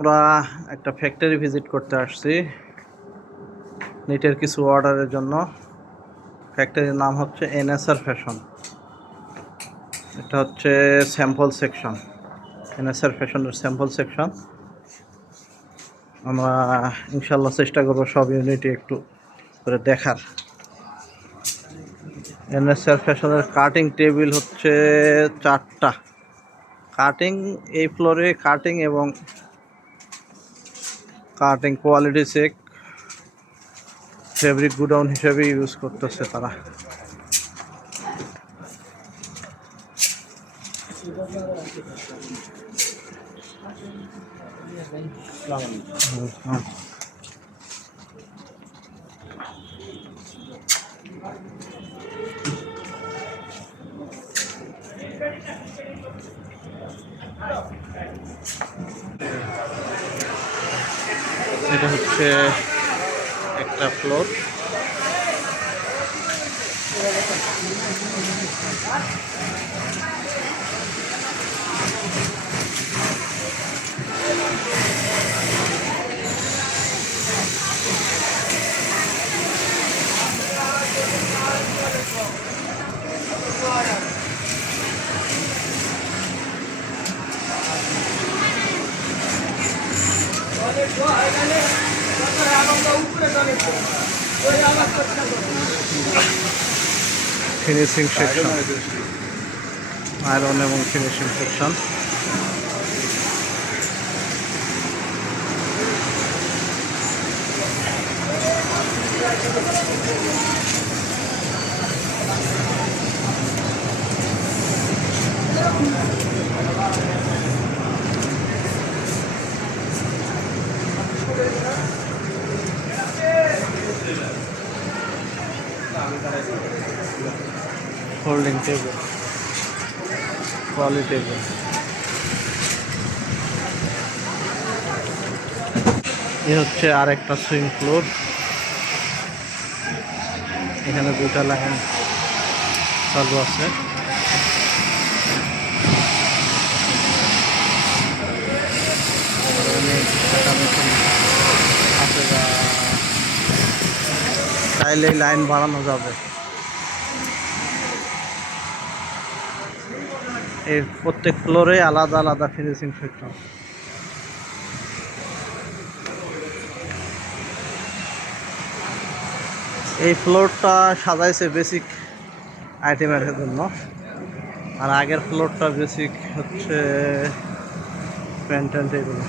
আমরা একটা factory visit করতে আসছি নিটের কিছু অর্ডারের জন্য। ফ্যাক্টরির নাম হচ্ছে এনএসআর ফ্যাশন। এটা হচ্ছে স্যাম্পল সেকশন, এনএসআর ফ্যাশনের স্যাম্পল সেকশন। আমরা ইনশাল্লাহ চেষ্টা করবো সব ইউনিটই একটু করে দেখার। এনএসআর ফ্যাশনের কাটিং টেবিল হচ্ছে 4টা। কাটিং এই ফ্লোরে কাটিং এবং cutting quality check, fabric godown হিসেবে ইউজ করতেছে তারা। এটা হচ্ছে একটা ফ্লোর। ফিনিশিং সেকশন, আয়রন এবং finishing section. Holding table, quality table. এ হচ্ছে আর একটা সুইং ফ্লোর। এখানে 2টা লাইন চালু আছে। চাইলে লাইন বাড়ানো যাবে। এই প্রত্যেক ফ্লোরে আলাদা আলাদা ফিনিশিং সেকশন। এই ফ্লোরটা সাজাইছে বেসিক আইটেমের জন্য, আর আগের ফ্লোরটা বেসিক হচ্ছে প্যান্ট এগুলো।